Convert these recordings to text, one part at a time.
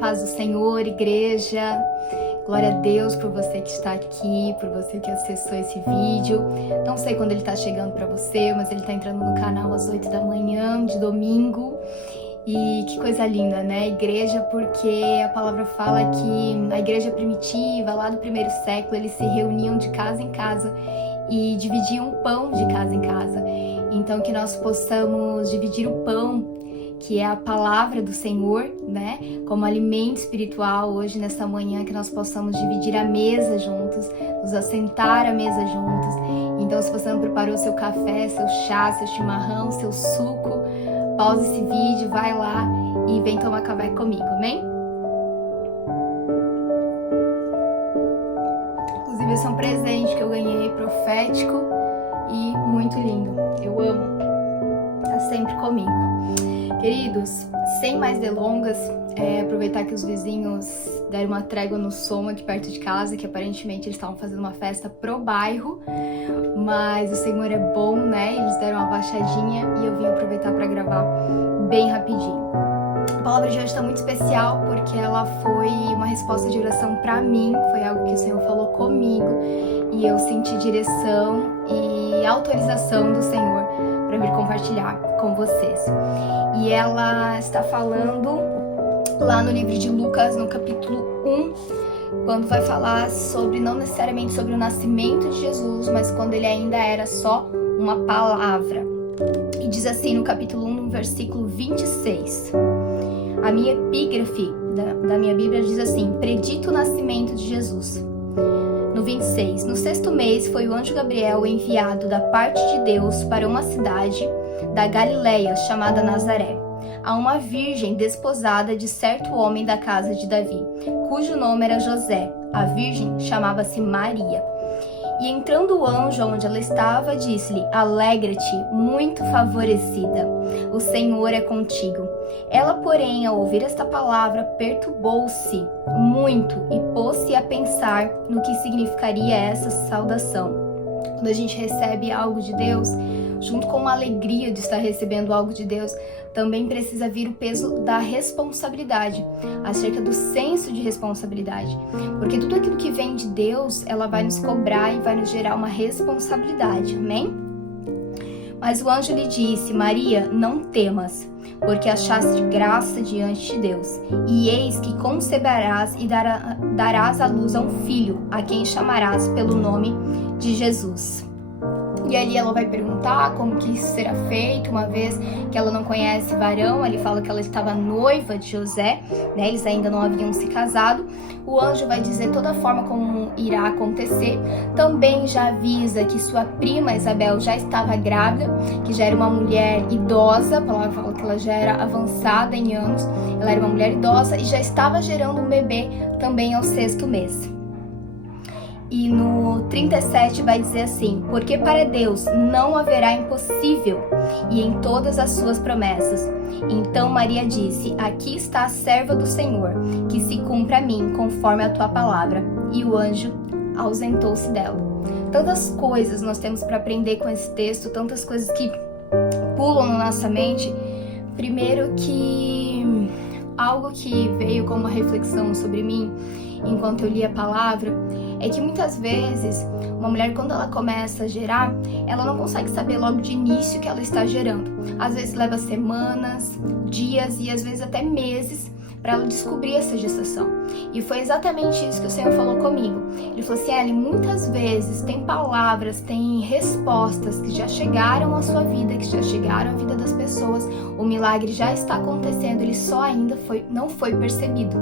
paz do Senhor, igreja. Glória a Deus por você que está aqui, por você que acessou esse vídeo. Não sei quando ele está chegando para você, mas ele está entrando no canal às 8 da manhã de domingo. E que coisa linda, né? Igreja, porque a palavra fala que a igreja primitiva, lá do primeiro século, eles se reuniam de casa em casa e dividiam o pão de casa em casa. Então que nós possamos dividir o pão, que é a palavra do Senhor, né? Como alimento espiritual hoje, nessa manhã, que nós possamos dividir a mesa juntos, nos assentar à mesa juntos. Então, se você não preparou seu café, seu chá, seu chimarrão, seu suco, pausa esse vídeo, vai lá e vem tomar café comigo, amém? Inclusive, esse é um presente que eu ganhei, profético e muito lindo. Eu amo. Tá sempre comigo. Queridos, sem mais delongas, aproveitar que os vizinhos deram uma trégua no som aqui perto de casa, que aparentemente eles estavam fazendo uma festa pro bairro, mas o Senhor é bom, né? Eles deram uma baixadinha e eu vim aproveitar para gravar bem rapidinho. A palavra de hoje está muito especial porque ela foi uma resposta de oração para mim, foi algo que o Senhor falou comigo e eu senti direção e autorização do Senhor para vir compartilhar com vocês. E ela está falando lá no livro de Lucas, no capítulo 1, quando vai falar sobre, não necessariamente sobre o nascimento de Jesus, mas quando ele ainda era só uma palavra. E diz assim no capítulo 1, no versículo 26. A minha epígrafe da minha Bíblia diz assim: predito o nascimento de Jesus. No 26, no 6º mês foi o anjo Gabriel enviado da parte de Deus para uma cidade da Galileia chamada Nazaré, a uma virgem desposada de certo homem da casa de Davi, cujo nome era José. A virgem chamava-se Maria. E entrando o anjo onde ela estava, disse-lhe: alegra-te, muito favorecida, o Senhor é contigo. Ela, porém, ao ouvir esta palavra, perturbou-se muito e pôs-se a pensar no que significaria essa saudação. Quando a gente recebe algo de Deus, junto com a alegria de estar recebendo algo de Deus, também precisa vir o peso da responsabilidade, acerca do senso de responsabilidade. Porque tudo aquilo que vem de Deus, ela vai nos cobrar e vai nos gerar uma responsabilidade, amém? Mas o anjo lhe disse: Maria, não temas, porque achaste graça diante de Deus. E eis que conceberás e darás à luz a um filho, a quem chamarás pelo nome de Jesus. E ali ela vai perguntar como que isso será feito, uma vez que ela não conhece varão. Ali fala que ela estava noiva de José, né? Eles ainda não haviam se casado. O anjo vai dizer toda a forma como irá acontecer. Também já avisa que sua prima Isabel já estava grávida, que já era uma mulher idosa. A palavra fala que ela já era avançada em anos. Ela era uma mulher idosa e já estava gerando um bebê também ao 6º mês. E no 37 vai dizer assim: porque para Deus não haverá impossível, e em todas as suas promessas. Então Maria disse: aqui está a serva do Senhor, que se cumpra a mim conforme a tua palavra. E o anjo ausentou-se dela. Tantas coisas nós temos para aprender com esse texto, tantas coisas que pulam na nossa mente. Primeiro que algo que veio como uma reflexão sobre mim enquanto eu li a palavra é que muitas vezes uma mulher, quando ela começa a gerar, ela não consegue saber logo de início que ela está gerando. Às vezes leva semanas, dias e às vezes até meses para ela descobrir essa gestação. E foi exatamente isso que o Senhor falou comigo. Ele falou assim: Ellen, muitas vezes tem palavras, tem respostas que já chegaram à sua vida, que já chegaram à vida das pessoas. O milagre já está acontecendo, ele só ainda não foi percebido.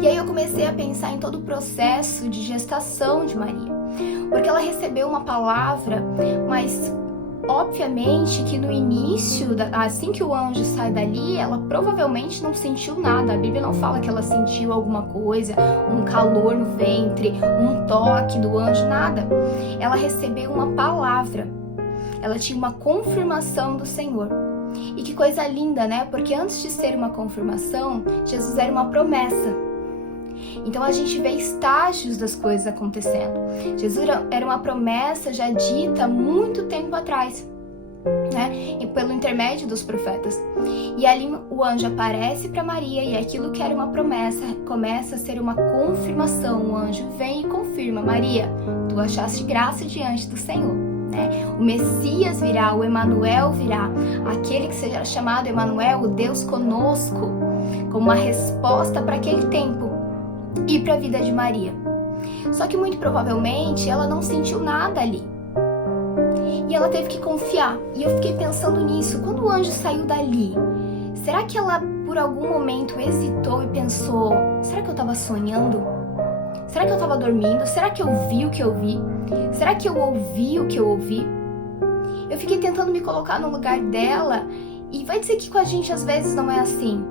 E aí eu comecei a pensar em todo o processo de gestação de Maria, porque ela recebeu uma palavra, mas obviamente que no início, assim que o anjo sai dali, ela provavelmente não sentiu nada. A Bíblia não fala que ela sentiu alguma coisa, um calor no ventre, um toque do anjo, nada. Ela recebeu uma palavra, ela tinha uma confirmação do Senhor. E que coisa linda, né? Porque antes de ser uma confirmação, Jesus era uma promessa. Então a gente vê estágios das coisas acontecendo. Jesus era uma promessa já dita há muito tempo atrás. né? E pelo intermédio dos profetas. E ali o anjo aparece para Maria e aquilo que era uma promessa começa a ser uma confirmação. O anjo vem e confirma: Maria, tu achaste graça diante do Senhor, né? O Messias virá, o Emanuel virá, aquele que será chamado Emanuel, o Deus conosco, como uma resposta para aquele tempo e para a vida de Maria. Só que muito provavelmente ela não sentiu nada ali. E ela teve que confiar. E eu fiquei pensando nisso. Quando o anjo saiu dali, será que ela por algum momento hesitou e pensou: será que eu estava sonhando? Será que eu estava dormindo? Será que eu vi o que eu vi? Será que eu ouvi o que eu ouvi? Eu fiquei tentando me colocar no lugar dela. E vai dizer que com a gente às vezes não é assim.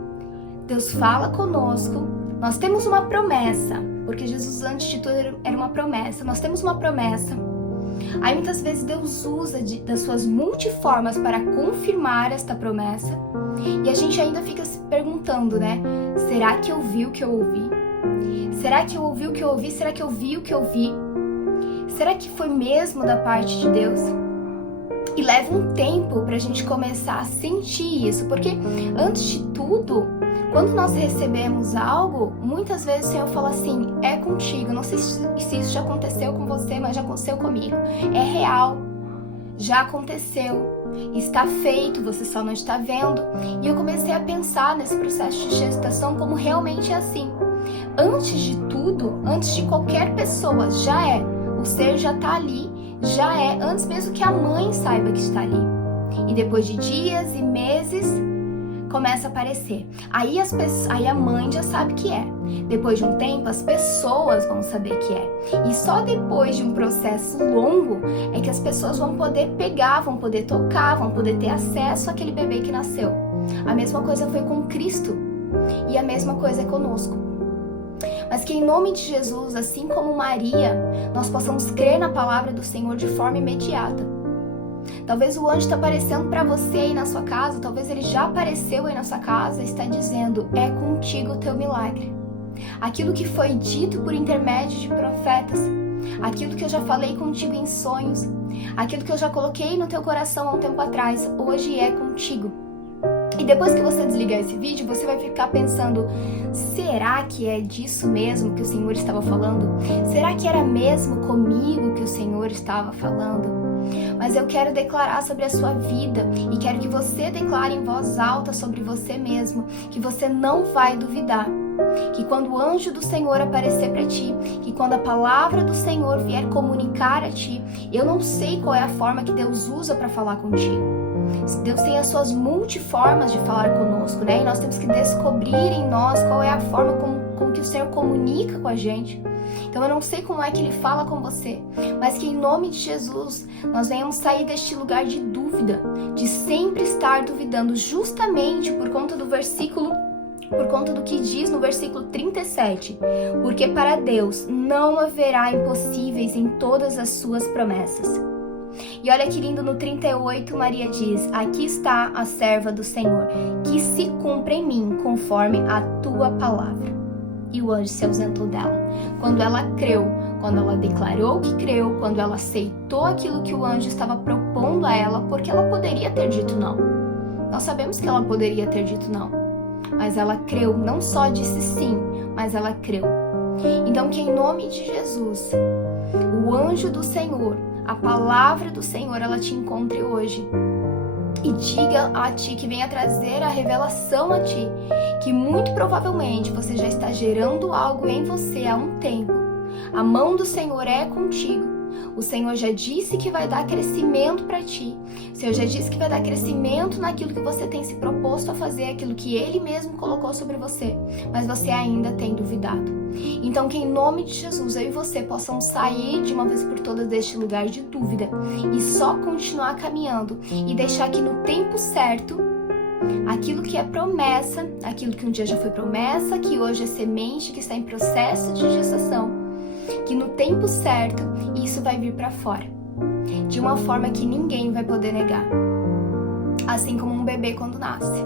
Deus fala conosco. Nós temos uma promessa. Porque Jesus antes de tudo era uma promessa. Nós temos uma promessa. Aí muitas vezes Deus usa das suas multiformas para confirmar esta promessa. E a gente ainda fica se perguntando, né? Será que eu vi o que eu ouvi? Será que eu ouvi o que eu ouvi? Será que eu vi o que eu vi? Será que foi mesmo da parte de Deus? E leva um tempo para a gente começar a sentir isso. Porque antes de tudo, quando nós recebemos algo, muitas vezes o Senhor fala assim: é contigo. Não sei se isso já aconteceu com você, mas já aconteceu comigo. É real. Já aconteceu. Está feito, você só não está vendo. E eu comecei a pensar nesse processo de gestação como realmente é assim. Antes de tudo, antes de qualquer pessoa, já é. O ser já está ali, já é, antes mesmo que a mãe saiba que está ali. E depois de dias e meses, começa a aparecer. Aí a mãe já sabe que é. Depois de um tempo, as pessoas vão saber que é. E só depois de um processo longo é que as pessoas vão poder pegar, vão poder tocar, vão poder ter acesso àquele bebê que nasceu. A mesma coisa foi com Cristo. E a mesma coisa é conosco. Mas que em nome de Jesus, assim como Maria, nós possamos crer na palavra do Senhor de forma imediata. Talvez o anjo está aparecendo para você aí na sua casa, talvez ele já apareceu aí na sua casa e está dizendo: é contigo o teu milagre. Aquilo que foi dito por intermédio de profetas, aquilo que eu já falei contigo em sonhos, aquilo que eu já coloquei no teu coração há um tempo atrás, hoje é contigo. E depois que você desligar esse vídeo, você vai ficar pensando: será que é disso mesmo que o Senhor estava falando? Será que era mesmo comigo que o Senhor estava falando? Mas eu quero declarar sobre a sua vida e quero que você declare em voz alta sobre você mesmo, que você não vai duvidar. Que quando o anjo do Senhor aparecer para ti, que quando a palavra do Senhor vier comunicar a ti, eu não sei qual é a forma que Deus usa para falar contigo. Deus tem as suas multiformas de falar conosco, né? E nós temos que descobrir em nós qual é a forma como que o Senhor comunica com a gente. Então eu não sei como é que Ele fala com você, mas que em nome de Jesus nós venhamos sair deste lugar de dúvida, de sempre estar duvidando, justamente por conta do versículo, por conta do que diz no versículo 37. Porque para Deus não haverá impossíveis em todas as suas promessas. E olha que lindo, no 38 Maria diz: aqui está a serva do Senhor, que se cumpra em mim conforme a tua palavra. E o anjo se ausentou dela. Quando ela creu, quando ela declarou que creu, quando ela aceitou aquilo que o anjo estava propondo a ela, porque ela poderia ter dito não. Nós sabemos que ela poderia ter dito não, mas ela creu, não só disse sim, mas ela creu. Então que em nome de Jesus, o anjo do Senhor, a palavra do Senhor, ela te encontre hoje e diga a ti, que venha trazer a revelação a ti, que muito provavelmente você já está gerando algo em você há um tempo. A mão do Senhor é contigo. O Senhor já disse que vai dar crescimento para ti. O Senhor já disse que vai dar crescimento naquilo que você tem se proposto a fazer, aquilo que Ele mesmo colocou sobre você, mas você ainda tem duvidado. Então que em nome de Jesus eu e você possamos sair de uma vez por todas deste lugar de dúvida e só continuar caminhando e deixar que no tempo certo, aquilo que é promessa, aquilo que um dia já foi promessa, que hoje é semente, que está em processo de gestação, que no tempo certo isso vai vir para fora, de uma forma que ninguém vai poder negar. Assim como um bebê quando nasce.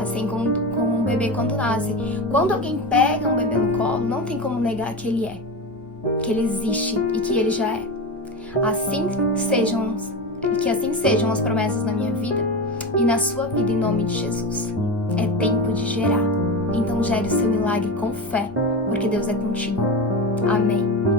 Assim como um bebê quando nasce. Quando alguém pega um bebê no colo, não tem como negar que ele é, que ele existe e que ele já é. Assim sejam Que assim sejam as promessas na minha vida e na sua vida, em nome de Jesus. É tempo de gerar. Então gere o seu milagre com fé, porque Deus é contigo. Amém.